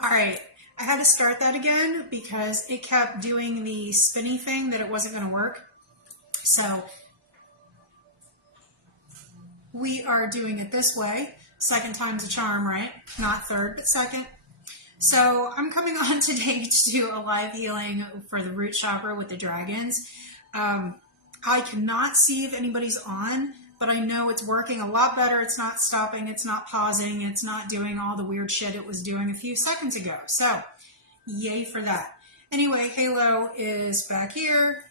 All right, I had to start that again because it kept doing the spinny thing that it wasn't going to work. So we are doing it this way. Second time's a charm, right? Not third, but second. So I'm coming on today to do a live healing for the root chakra with the dragons. I cannot see if anybody's on, but I know it's working a lot better. It's not stopping. It's not pausing. It's not doing all the weird shit it was doing a few seconds ago. So yay for that. Anyway, Halo is back here.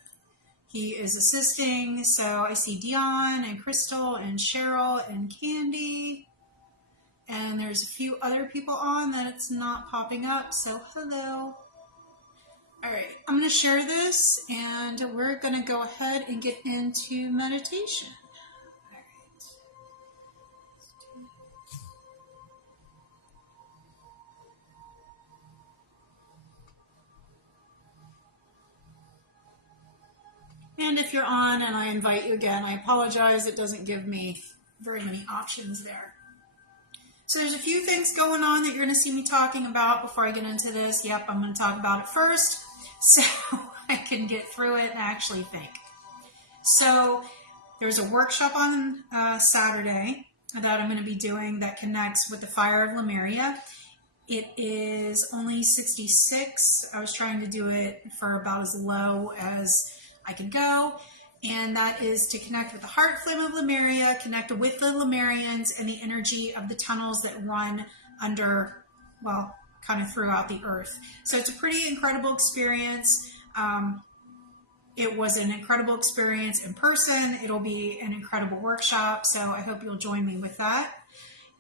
He is assisting. So I see Dion and Crystal and Cheryl and Candy. And there's a few other people on that it's not popping up. So hello. All right, I'm going to share this and we're going to go ahead and get into meditation. All right. And if you're on and I invite you again, I apologize. It doesn't give me very many options there. So there's a few things going on that you're going to see me talking about before I get into this. Yep, I'm going to talk about it first so I can get through it and actually think. So there's a workshop on Saturday that I'm going to be doing that connects with the fire of Lemuria. It is only 66. I was trying to do it for about as low as I could go. And that is to connect with the heart flame of Lemuria, connect with the Lemurians and the energy of the tunnels that run under, well, kind of throughout the earth. So it's a pretty incredible experience. It was an incredible experience in person. It'll be an incredible workshop. So I hope you'll join me with that.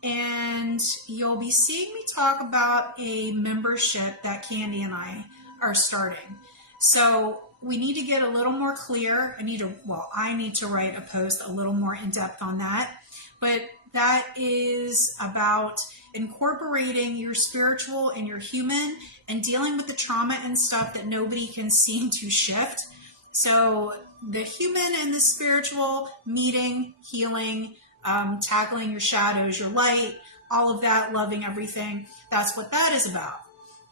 And you'll be seeing me talk about a membership that Candy and I are starting. So we need to get a little more clear. I need to write a post a little more in depth on that. But that is about incorporating your spiritual and your human and dealing with the trauma and stuff that nobody can seem to shift. So the human and the spiritual meeting, healing, tackling your shadows, your light, all of that, loving everything. That's what that is about.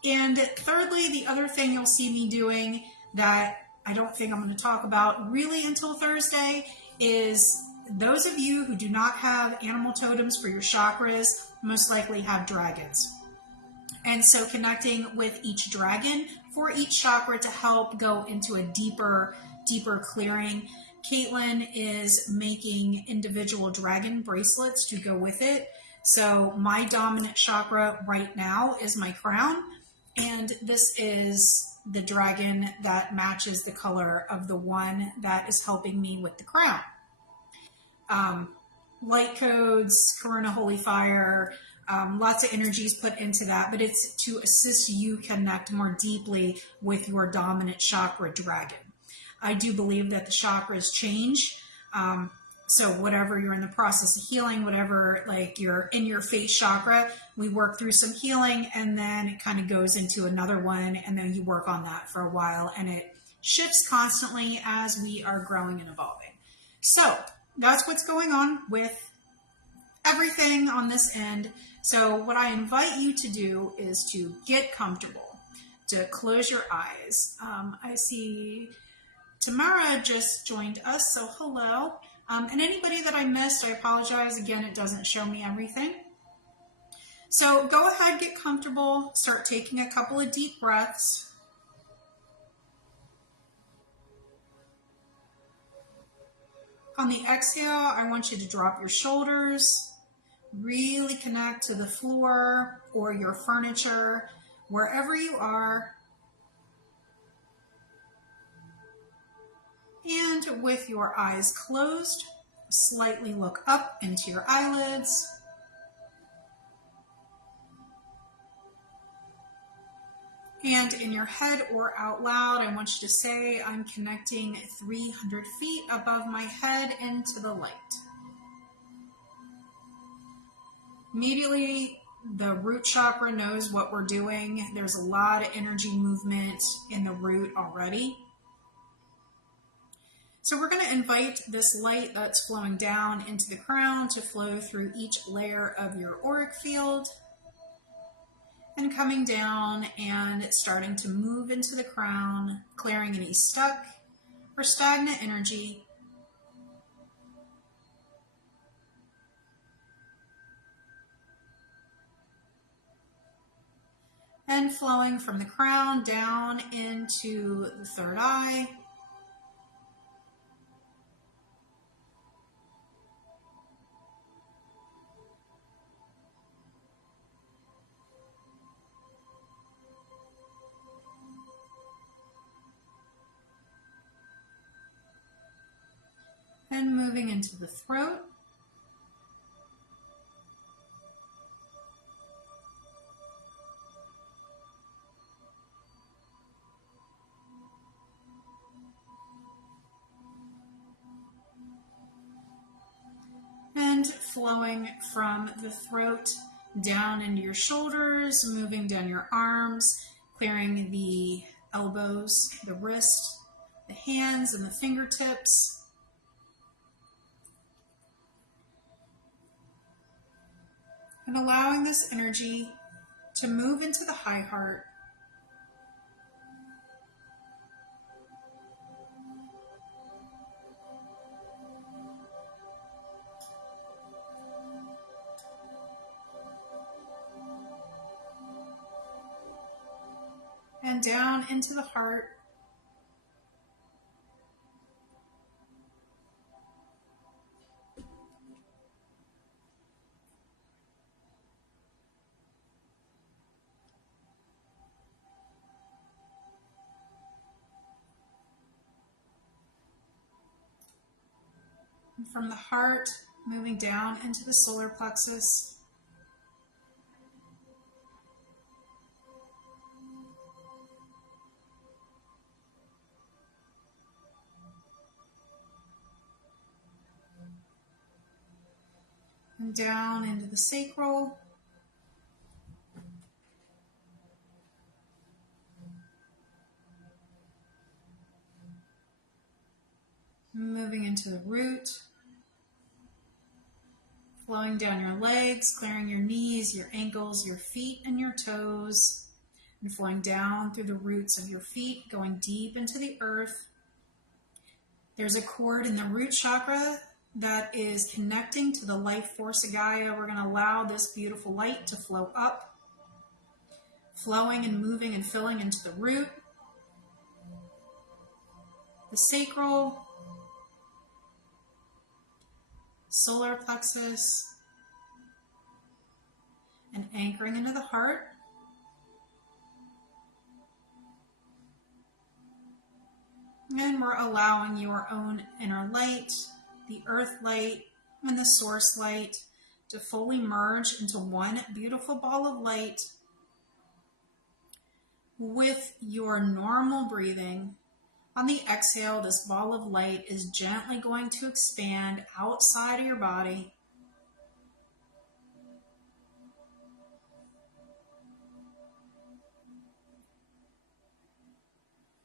And thirdly, the other thing you'll see me doing that I don't think I'm going to talk about really until Thursday is those of you who do not have animal totems for your chakras most likely have dragons. And so connecting with each dragon for each chakra to help go into a deeper clearing. Caitlin is making individual dragon bracelets to go with it. So my dominant chakra right now is my crown. And this is the dragon that matches the color of the one that is helping me with the crown. Light codes, Corona Holy Fire, lots of energies put into that, but it's to assist you connect more deeply with your dominant chakra dragon. I do believe that the chakras change. So whatever you're in the process of healing, whatever, like you're in your face chakra, we work through some healing and then it kind of goes into another one and then you work on that for a while and it shifts constantly as we are growing and evolving. So that's what's going on with everything on this end. So what I invite you to do is to get comfortable, to close your eyes. I see Tamara just joined us, so hello. And anybody that I missed, I apologize. Again, it doesn't show me everything. So go ahead, get comfortable, start taking a couple of deep breaths. On the exhale, I want you to drop your shoulders, really connect to the floor or your furniture, wherever you are. And with your eyes closed, slightly look up into your eyelids. And in your head or out loud, I want you to say, I'm connecting 300 feet above my head into the light. Immediately, the root chakra knows what we're doing. There's a lot of energy movement in the root already. So we're going to invite this light that's flowing down into the crown to flow through each layer of your auric field. And coming down and starting to move into the crown, clearing any stuck or stagnant energy. And flowing from the crown down into the third eye. And moving into the throat. And flowing from the throat down into your shoulders, moving down your arms, clearing the elbows, the wrist, the hands, and the fingertips. And allowing this energy to move into the high heart. And down into the heart. And from the heart, moving down into the solar plexus. And down into the sacral. Moving into the root. Flowing down your legs, clearing your knees, your ankles, your feet, and your toes. And flowing down through the roots of your feet, going deep into the earth. There's a cord in the root chakra that is connecting to the life force of Gaia. We're going to allow this beautiful light to flow up, flowing and moving and filling into the root, the sacral, solar plexus, and anchoring into the heart. And we're allowing your own inner light, the earth light, and the source light to fully merge into one beautiful ball of light. With your normal breathing, on the exhale, this ball of light is gently going to expand outside of your body.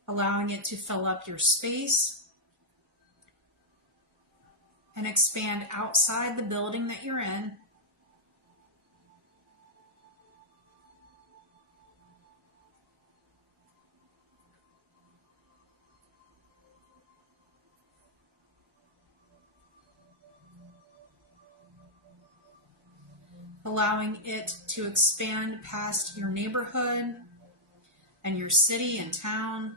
Allowing it to fill up your space and expand outside the building that you're in. Allowing it to expand past your neighborhood and your city and town.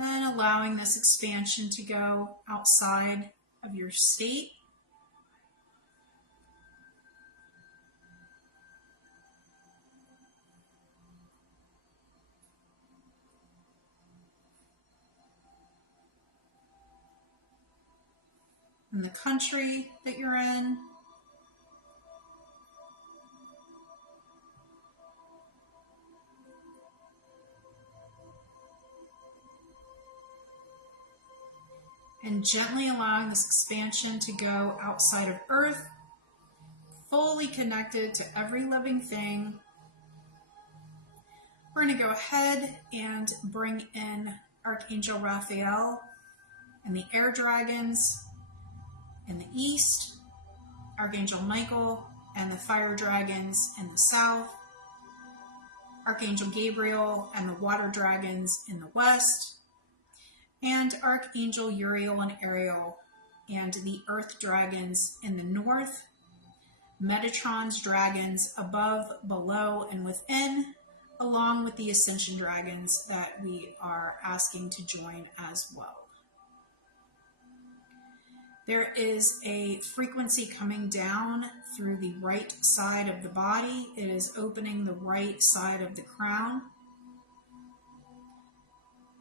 And allowing this expansion to go outside of your state. In the country that you're in. And gently allowing this expansion to go outside of Earth, fully connected to every living thing. We're going to go ahead and bring in Archangel Raphael and the air dragons in the east, Archangel Michael and the fire dragons in the south, Archangel Gabriel and the water dragons in the west, and Archangel Uriel and Ariel and the earth dragons in the north, Metatron's dragons above, below, and within, along with the ascension dragons that we are asking to join as well. There is a frequency coming down through the right side of the body. It is opening the right side of the crown.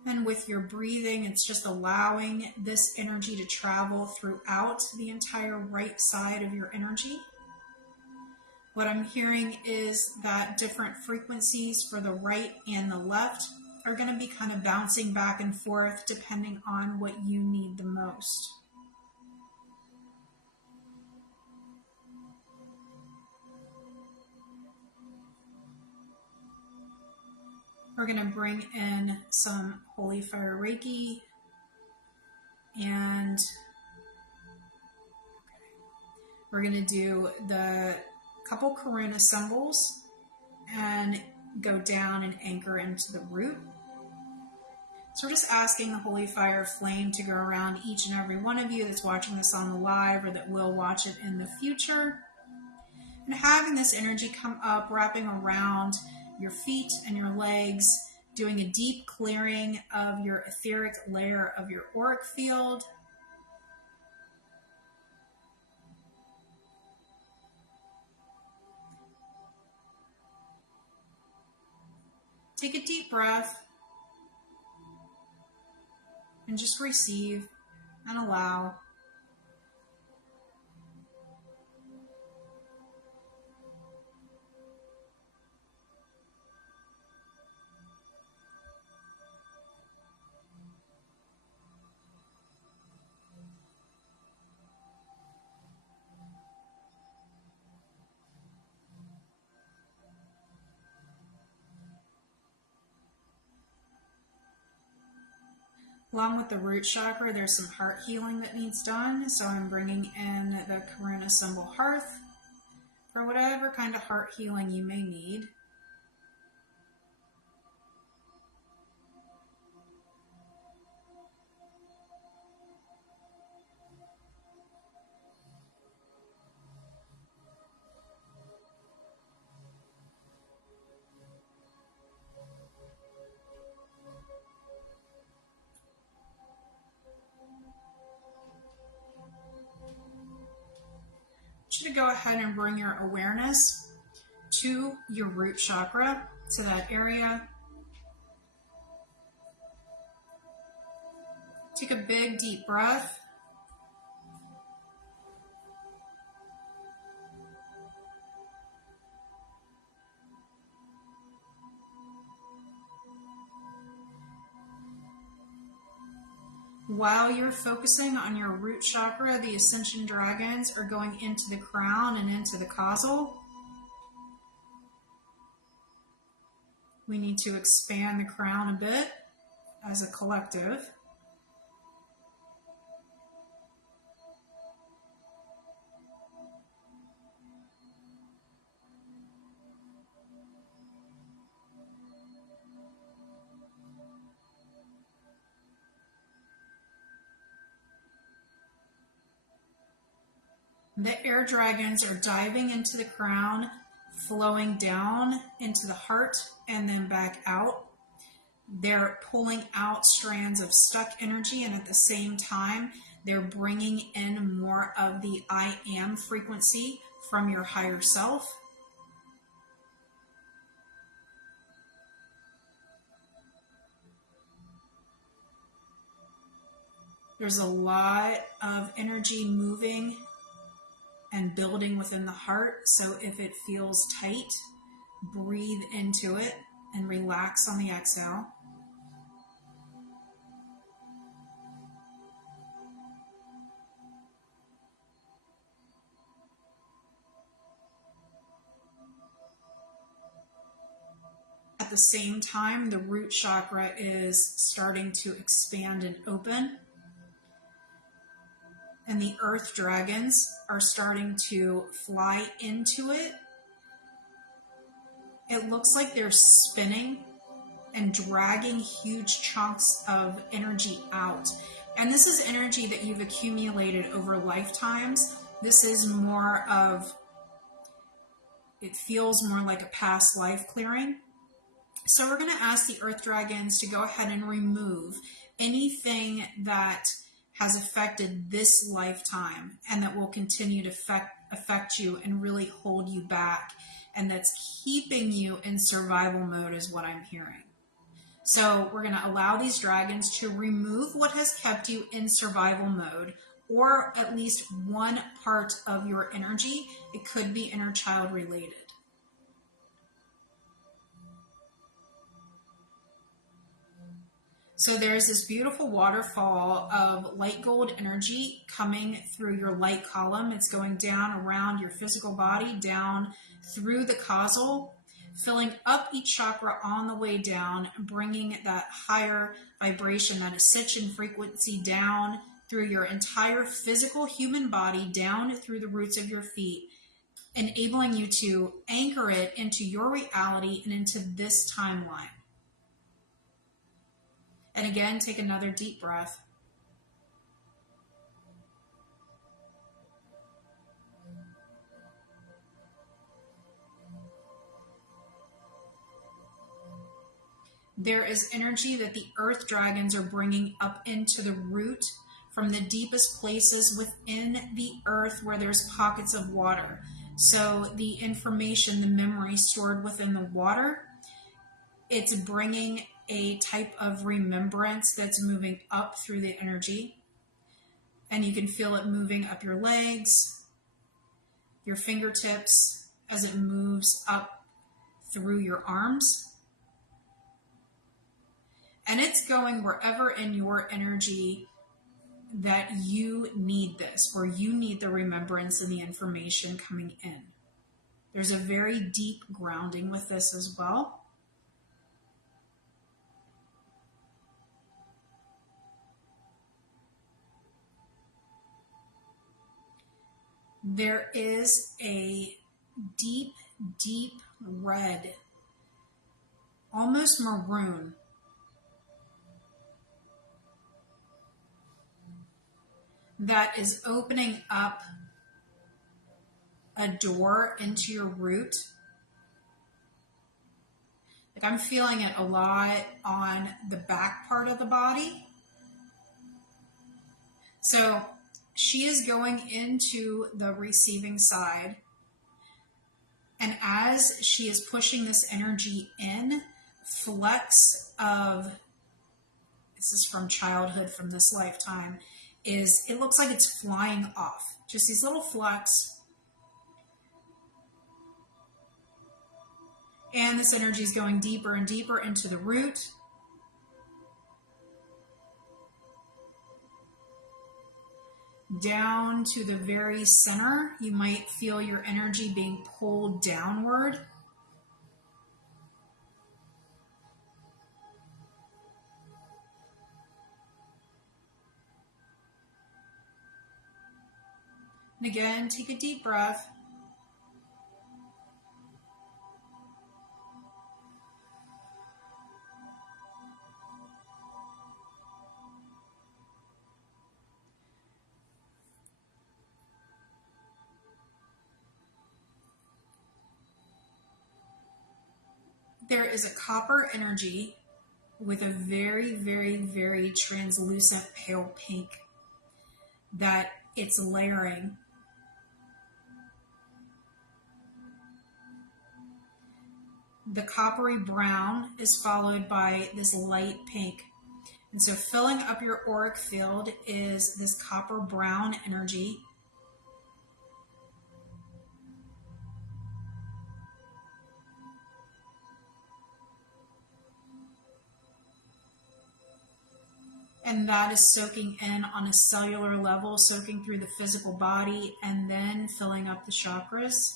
And with your breathing, it's just allowing this energy to travel throughout the entire right side of your energy. What I'm hearing is that different frequencies for the right and the left are going to be kind of bouncing back and forth depending on what you need the most. We're going to bring in some Holy Fire Reiki and we're going to do the couple Karuna symbols and go down and anchor into the root. So we're just asking the Holy Fire Flame to go around each and every one of you that's watching this on the live or that will watch it in the future. And having this energy come up, wrapping around your feet and your legs, doing a deep clearing of your etheric layer of your auric field. Take a deep breath and just receive and allow. Along with the root chakra, there's some heart healing that needs done. So I'm bringing in the Karuna symbol hearth for whatever kind of heart healing you may need. To go ahead and bring your awareness to your root chakra, to that area. Take a big deep breath. While you're focusing on your root chakra, the ascension dragons are going into the crown and into the causal. We need to expand the crown a bit as a collective. The air dragons are diving into the crown, flowing down into the heart and then back out. They're pulling out strands of stuck energy, and at the same time, they're bringing in more of the I am frequency from your higher self. There's a lot of energy moving and building within the heart. So if it feels tight, breathe into it and relax on the exhale. At the same time, the root chakra is starting to expand and open. and the earth dragons are starting to fly into it. It looks like they're spinning and dragging huge chunks of energy out. And this is energy that you've accumulated over lifetimes. This is more of, it feels more like a past life clearing. So we're going to ask the earth dragons to go ahead and remove anything that has affected this lifetime and that will continue to affect you and really hold you back, and that's keeping you in survival mode is what I'm hearing. So we're going to allow these dragons to remove what has kept you in survival mode, or at least one part of your energy. It could be inner child related. So there's this beautiful waterfall of light gold energy coming through your light column. It's going down around your physical body, down through the causal, filling up each chakra on the way down, bringing that higher vibration, that ascension frequency down through your entire physical human body, down through the roots of your feet, enabling you to anchor it into your reality and into this timeline. And again, take another deep breath. There is energy that the earth dragons are bringing up into the root from the deepest places within the earth where there's pockets of water. So the information, the memory stored within the water, it's bringing a type of remembrance that's moving up through the energy. And you can feel it moving up your legs, your fingertips, as it moves up through your arms. And it's going wherever in your energy that you need this, where you need the remembrance and the information coming in. There's a very deep grounding with this as well. There is a deep, deep red, almost maroon, that is opening up a door into your root. Like I'm feeling it a lot on the back part of the body. So she is going into the receiving side. And as she is pushing this energy in, flecks of, this is from childhood, from this lifetime, it looks like it's flying off. Just these little flecks. And this energy is going deeper and deeper into the root. Down to the very center, you might feel your energy being pulled downward. And again, take a deep breath. There is a copper energy with a very, very, very translucent pale pink that it's layering. The coppery brown is followed by this light pink. And so filling up your auric field is this copper brown energy. And that is soaking in on a cellular level, soaking through the physical body, and then filling up the chakras.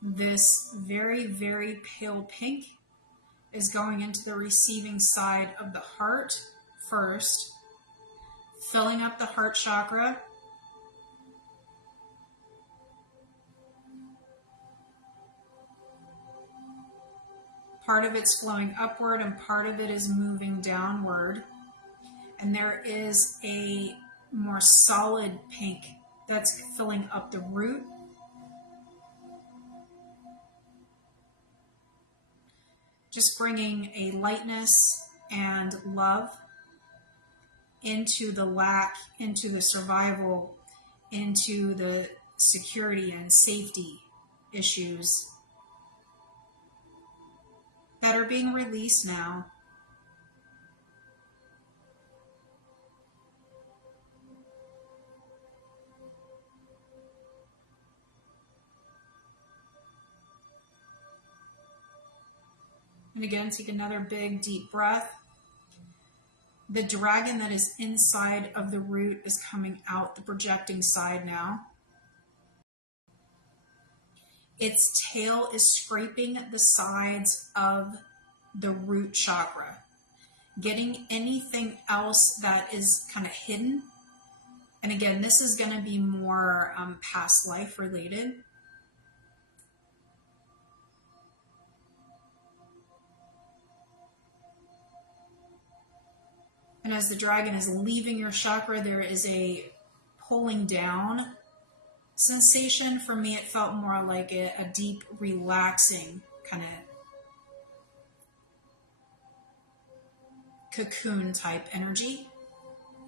This very, very pale pink is going into the receiving side of the heart first, filling up the heart chakra. Part of it's flowing upward and part of it is moving downward. And there is a more solid pink that's filling up the root. Just bringing a lightness and love into the lack, into the survival, into the security and safety issues that are being released now. And again, take another big, deep breath. The dragon that is inside of the root is coming out the projecting side now. Its tail is scraping the sides of the root chakra, getting anything else that is kind of hidden. And again, this is going to be more past life related. And as the dragon is leaving your chakra, there is a pulling down sensation. For me, it felt more like a deep, relaxing kind of cocoon type energy.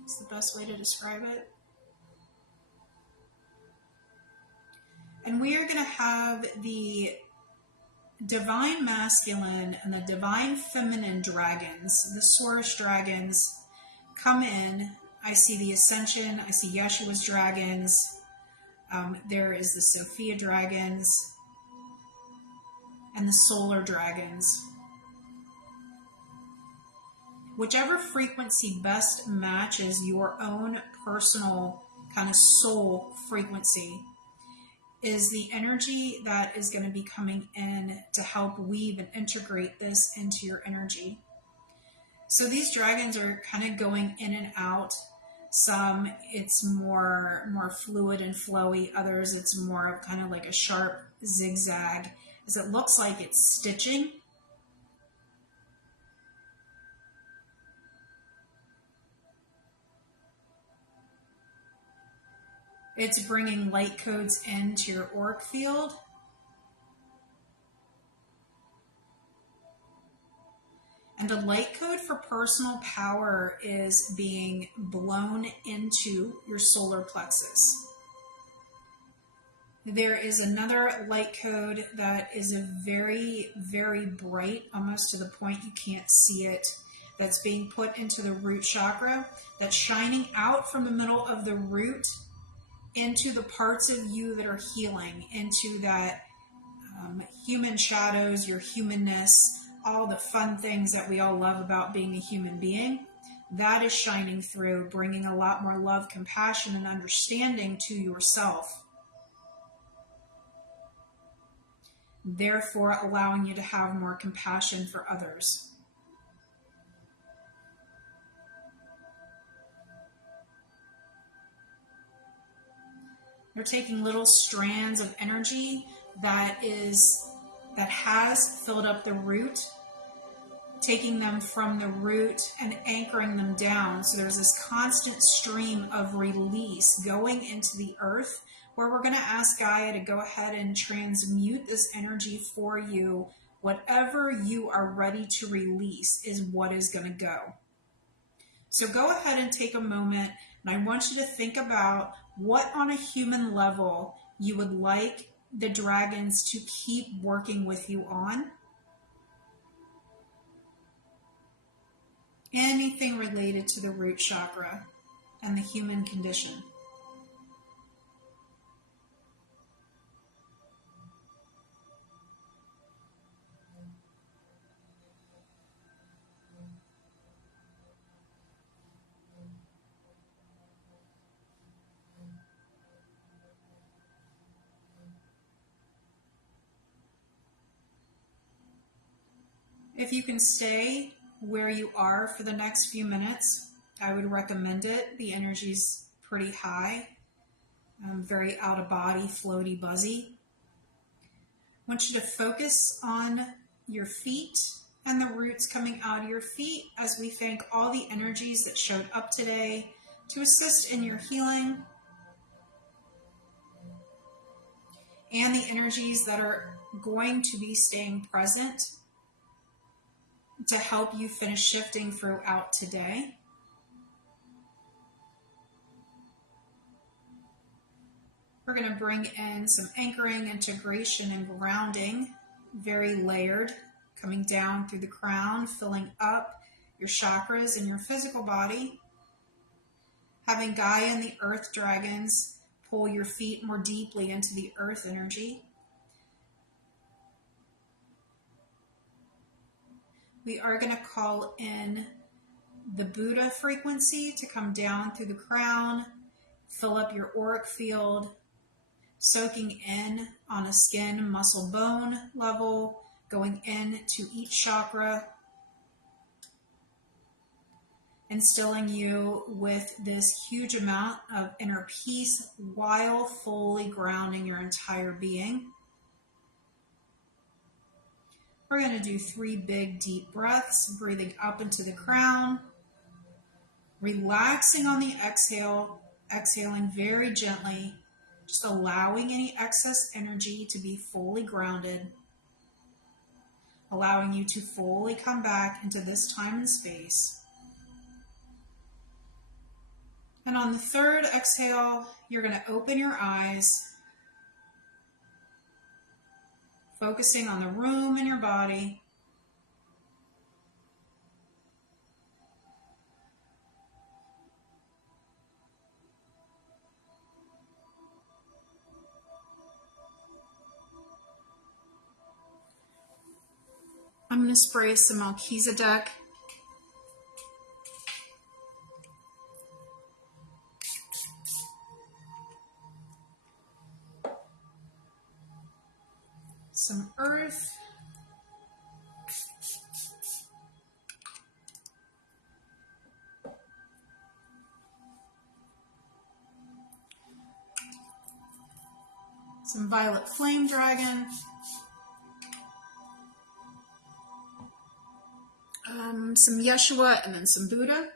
It's the best way to describe it. And we are going to have the divine masculine and the divine feminine dragons, the Source dragons, come in. I see the Ascension. I see Yeshua's dragons. There is the Sophia dragons and the solar dragons. Whichever frequency best matches your own personal kind of soul frequency is the energy that is going to be coming in to help weave and integrate this into your energy. So these dragons are kind of going in and out. Some it's more fluid and flowy. Others it's more of kind of like a sharp zigzag, as it looks like it's stitching. It's bringing light codes into your auric field. And a light code for personal power is being blown into your solar plexus. There is another light code that is a very, very bright, almost to the point you can't see it, that's being put into the root chakra, that's shining out from the middle of the root into the parts of you that are healing, into that human shadows, your humanness, all the fun things that we all love about being a human being. That is shining through, bringing a lot more love, compassion, and understanding to yourself. Therefore, allowing you to have more compassion for others. They're taking little strands of energy that has filled up the root, taking them from the root and anchoring them down. So there's this constant stream of release going into the earth, where we're going to ask Gaia to go ahead and transmute this energy for you. Whatever you are ready to release is what is going to go. So go ahead and take a moment, and I want you to think about what on a human level you would like the dragons to keep working with you on. Anything related to the root chakra and the human condition. If you can stay where you are for the next few minutes, I would recommend it. The energy's pretty high, very out of body, floaty, buzzy. I want you to focus on your feet and the roots coming out of your feet as we thank all the energies that showed up today to assist in your healing, and the energies that are going to be staying present to help you finish shifting throughout today. We're going to bring in some anchoring, integration, and grounding, very layered, coming down through the crown, filling up your chakras in your physical body. Having Gaia and the earth dragons pull your feet more deeply into the earth energy. We are going to call in the Buddha frequency to come down through the crown, fill up your auric field, soaking in on a skin, muscle, bone level, going into each chakra, instilling you with this huge amount of inner peace while fully grounding your entire being. We're going to do 3 big deep breaths, breathing up into the crown, relaxing on the exhale, exhaling very gently, just allowing any excess energy to be fully grounded, allowing you to fully come back into this time and space. And on the 3rd exhale, you're going to open your eyes, focusing on the room in your body. I'm going to spray some Melchizedek. Some earth. Some violet flame dragon. Some Yeshua, and then some Buddha.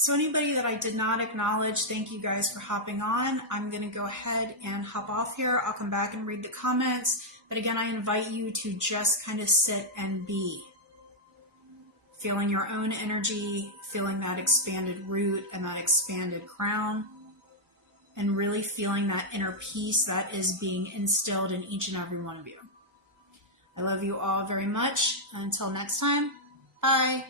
So anybody that I did not acknowledge, thank you guys for hopping on. I'm going to go ahead and hop off here. I'll come back and read the comments. But again, I invite you to just kind of sit and be. Feeling your own energy, feeling that expanded root and that expanded crown, and really feeling that inner peace that is being instilled in each and every one of you. I love you all very much. Until next time, bye.